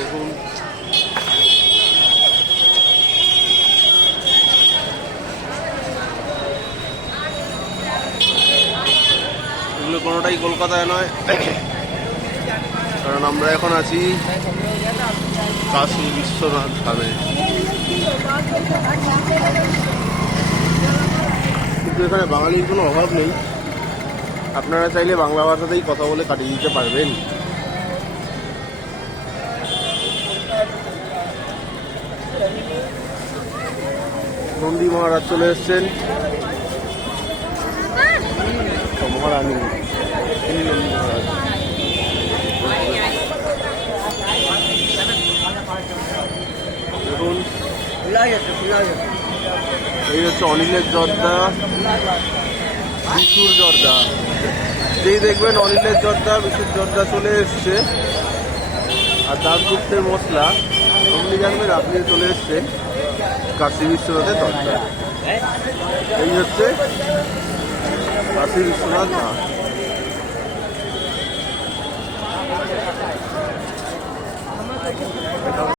দেখুন। এগুলো কোনোটাই কলকাতায় নয়। কারণ আমরা এখন আছি কাশী বিশ্বনাথ ধামে। কিন্তু এখানে বাঙালির কোনো অভাব নেই। আপনারা চাইলে বাংলা ভাষাতেই কথা বলে কাটিয়ে দিতে পারবেন। নন্দী মহারাজ চলে এসছেন। মহারানী দেখুন, এই হচ্ছে অনিলের জর্দা, বিশুর জর্দা। যেই দেখবেন অনিলের জর্দা, বিশুর জর্দা চলে এসছে। আর দাসগুপ্তের মশলা। আপনি জানবেন আপনি চলে এসছেন কাশী বিশ্বনাথের দরকার এই হচ্ছে কাশী বিশ্বনাথ ধাম